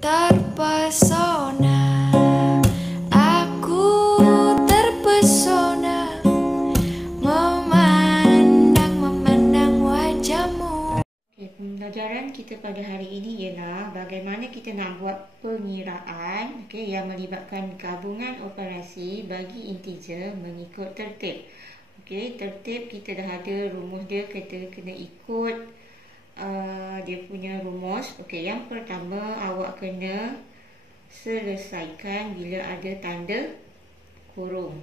Terpesona, aku terpesona memandang wajahmu. Pembelajaran kita pada hari ini ialah bagaimana kita nak buat pengiraan yang melibatkan gabungan operasi bagi integer mengikut tertib. Tertib kita dah ada rumus dia, kita kena ikut dia punya rumus. Yang pertama, awak kena selesaikan bila ada tanda kurung.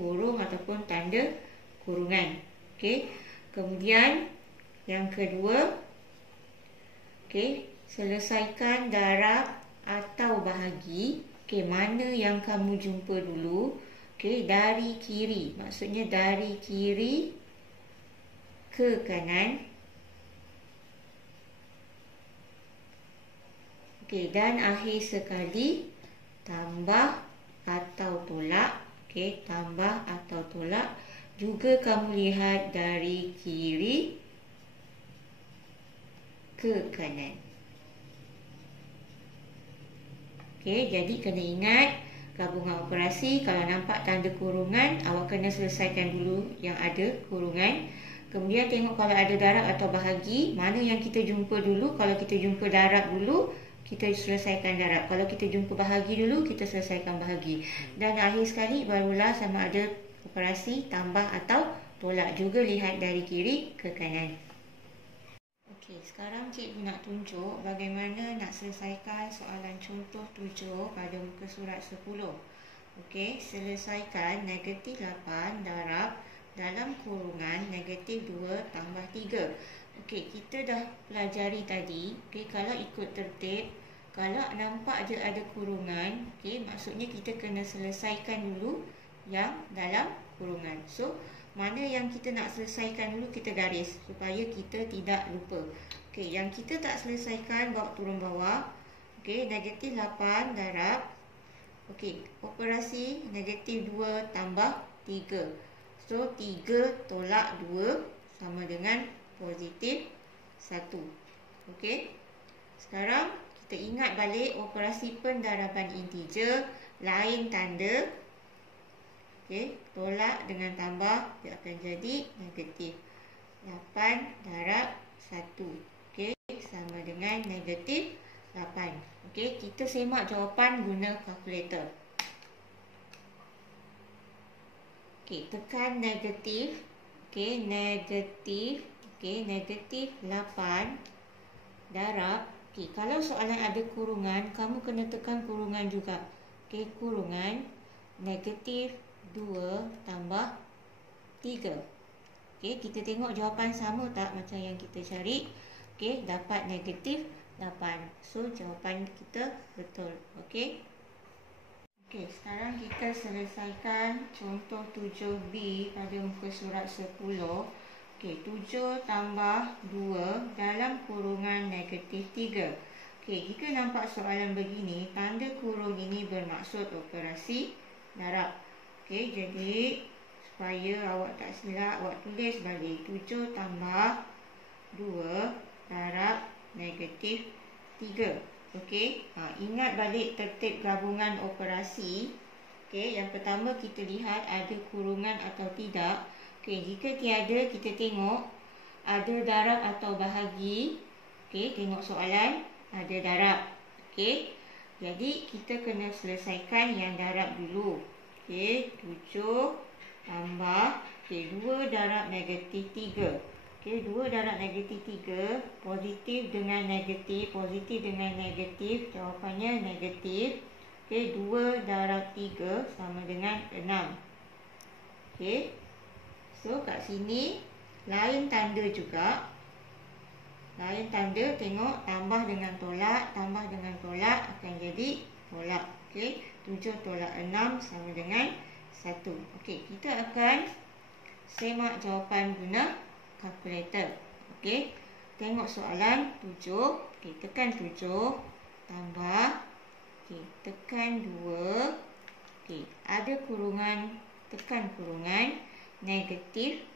Kurung ataupun tanda kurungan. Kemudian yang kedua, selesaikan darab atau bahagi. Mana yang kamu jumpa dulu? Dari kiri, maksudnya dari kiri ke kanan. Dan akhir sekali, tambah atau tolak. Tambah atau tolak. Juga kamu lihat dari kiri ke kanan. Jadi kena ingat gabungan operasi. Kalau nampak tanda kurungan, awak kena selesaikan dulu yang ada kurungan. Kemudian tengok kalau ada darab atau bahagi, mana yang kita jumpa dulu. Kalau kita jumpa darab dulu, kita selesaikan darab. Kalau kita jumpa bahagi dulu, kita selesaikan bahagi. Dan akhir sekali barulah sama ada operasi tambah atau tolak. Juga lihat dari kiri ke kanan. Sekarang cikgu nak tunjuk bagaimana nak selesaikan soalan contoh 7 pada muka surat 10. Selesaikan negatif 8 darab dalam kurungan negatif 2 tambah 3. Kita dah pelajari tadi. Kalau ikut tertib, kalau nampak je ada kurungan, maksudnya kita kena selesaikan dulu yang dalam kurungan. So, mana yang kita nak selesaikan dulu, kita garis supaya kita tidak lupa. Yang kita tak selesaikan, bawa turun bawah. Negatif 8 darab. Operasi negatif 2 tambah 3. So, 3 tolak 2 sama dengan positif 1. Sekarang kita ingat balik operasi pendaraban integer, lain tanda. Tolak dengan tambah, dia akan jadi negatif 8 darab 1. Sama dengan negatif 8. Kita semak jawapan guna kalkulator. Tekan negatif. Negatif 8 darab. Kalau soalan ada kurungan, kamu kena tekan kurungan juga. Kurungan negatif 2 tambah 3. Kita tengok jawapan sama tak macam yang kita cari. Dapat negatif 8. So, jawapan kita betul. Sekarang kita selesaikan contoh 7B pada muka surat 10. 7 tambah 2 dalam kurungan negatif 3. Jika nampak soalan begini, tanda kurung ini bermaksud operasi darab. Jadi supaya awak tak silap, awak tulis balik 7 tambah 2 darab negatif 3. Ingat balik tertib gabungan operasi. Yang pertama kita lihat ada kurungan atau tidak. Jika tiada, kita tengok ada darab atau bahagi. Tengok soalan, ada darab. Jadi kita kena selesaikan yang darab dulu. 7 tambah 2 darab negatif 3. 2 darab negatif 3, positif dengan negatif, jawapannya negatif. 2 darab 3 sama dengan 6. So, kat sini lain tanda juga. Lain tanda, tengok tambah dengan tolak akan jadi tolak. 7 tolak 6 sama dengan 1. Kita akan semak jawapan guna kalkulator. Tengok soalan 7. Tekan 7 tambah tekan 2. Ada kurungan, tekan kurungan negatif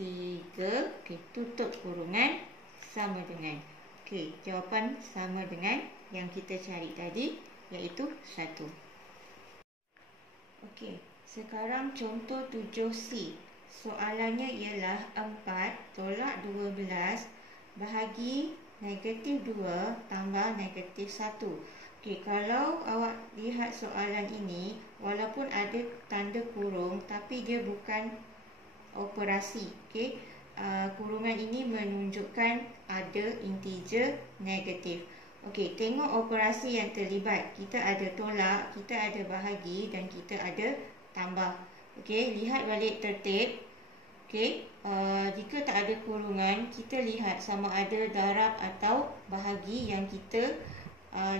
3. Tutup kurungan sama dengan Okey, jawapan sama dengan yang kita cari tadi, iaitu 1. Okey, sekarang contoh 7C. Soalannya ialah 4 tolak 12 bahagi negatif 2 tambah negatif 1. Okey, kalau awak lihat soalan ini, walaupun ada tanda kurung, tapi dia bukan operasi. Okey, kurungan ini menunjukkan ada integer negatif. Okey, tengok operasi yang terlibat. Kita ada tolak, kita ada bahagi dan kita ada tambah. Okey, lihat balik tertib. Okey, jika tak ada kurungan, kita lihat sama ada darab atau bahagi yang kita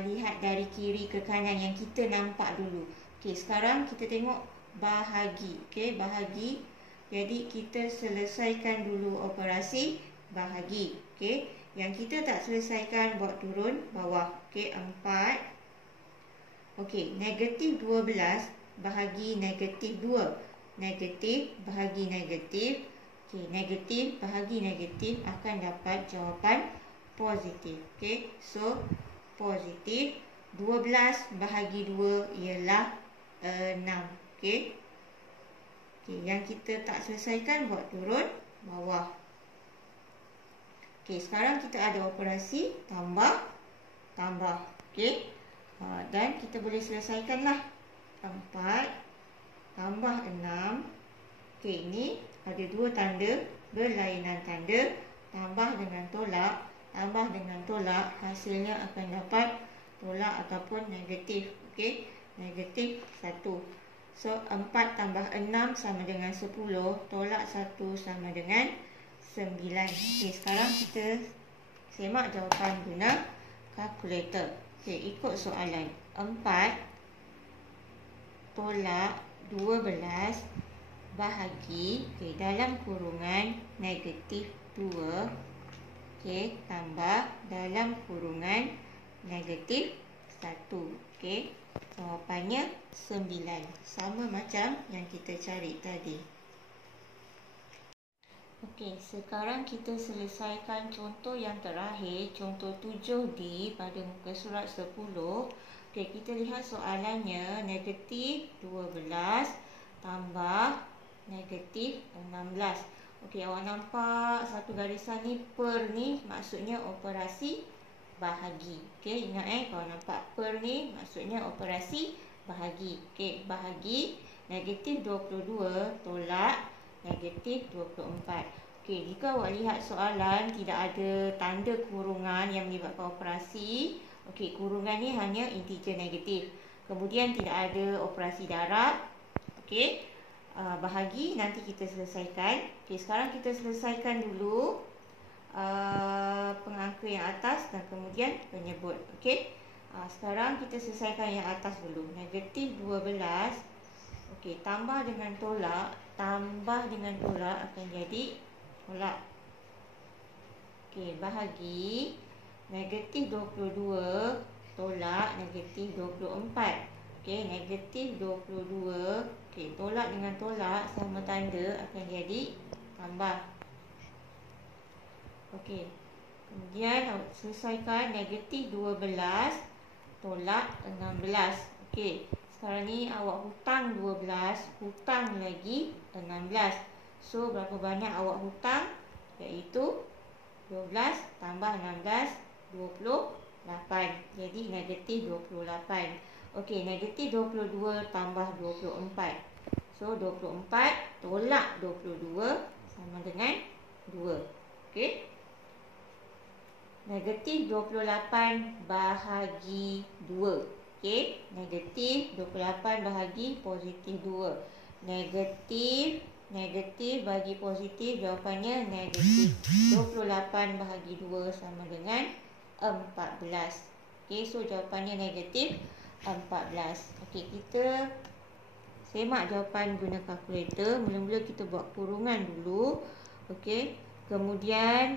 lihat dari kiri ke kanan yang kita nampak dulu. Okey, sekarang kita tengok bahagi. Okey, bahagi. Jadi kita selesaikan dulu operasi bahagi. Okey, yang kita tak selesaikan buat turun bawah. Okey, 4. Okey, negatif 12 bahagi negatif 2. Negatif bahagi negatif. Okey, negatif bahagi negatif akan dapat jawapan positif. Okey, so positif 12 bahagi 2 ialah 6. Okey. Okey, yang kita tak selesaikan buat turun bawah. Okey, sekarang kita ada operasi tambah. Okey. Dan kita boleh selesaikanlah. 4 tambah 6. Okey, ini ada 2 tanda, berlainan tanda. Tambah dengan tolak, tambah dengan tolak, hasilnya akan dapat tolak ataupun negatif. Okey, negatif 1. So, 4 tambah 6 sama dengan 10. Tolak 1 sama dengan 9. Okey, sekarang kita semak jawapan guna kalkulator. Okey, ikut soalan. 4 tolak 12 bahagi, okey, dalam kurungan negatif 2. Okey, tambah dalam kurungan negatif 1. Okey, jawapannya 9. Sama macam yang kita cari tadi. Okey, sekarang kita selesaikan contoh yang terakhir, contoh 7D pada muka surat 10. Okey, kita lihat soalannya, negatif 12 tambah negatif 16. Okey, awak nampak satu garisan ni, per ni maksudnya operasi bahagi. Okey, ingat kalau nampak per ni maksudnya operasi bahagi. Okey, bahagi negatif 22 tolak negatif 24. Okey, jika awak lihat soalan tidak ada tanda kurungan yang melibatkan operasi, okey, kurungan ni hanya integer negatif. Kemudian tidak ada operasi darab. Okey, bahagi nanti kita selesaikan. Okey, sekarang kita selesaikan dulu pengangka yang atas dan kemudian penyebut. Okey, sekarang kita selesaikan yang atas dulu. Negatif 12. Okey, tambah dengan tolak akan jadi tolak. Okey, bahagi negatif 22 tolak negatif 24. Okey, negatif 22. Okey, tolak dengan tolak sama tanda akan jadi tambah. Okey, kemudian selesaikan negatif 12 tolak 16. Okey, sekarang ni awak hutang 12, hutang lagi 16. So, berapa banyak awak hutang? Iaitu 12 tambah 16, 28. Jadi, negatif 28. Okey, negatif 22 tambah 24. So, 24 tolak 22 sama dengan 2. Okey. Negatif 28 bahagi 2. Okey, negatif 28 bahagi positif 2. Negatif bagi positif, jawapannya negatif 28 bahagi 2 sama dengan 14. Okey, so jawapannya negatif 14. Okey, kita semak jawapan guna kalkulator. Mula-mula kita buat kurungan dulu. Okey, kemudian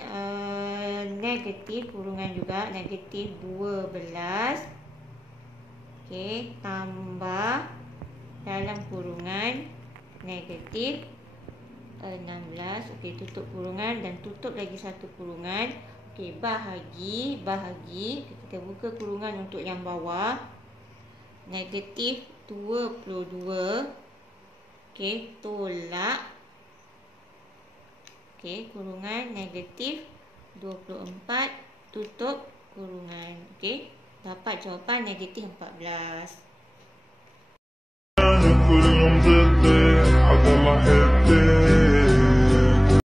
negatif, kurungan juga, negatif 12. Okey, tambah dalam kurungan negatif 16. Okey, tutup kurungan dan tutup lagi satu kurungan. Okey, bahagi. Kita buka kurungan untuk yang bawah. Negatif 22. Okey, tolak. Okey, kurungan negatif 24. Tutup kurungan. Okey, dapat jawapan negatif 14.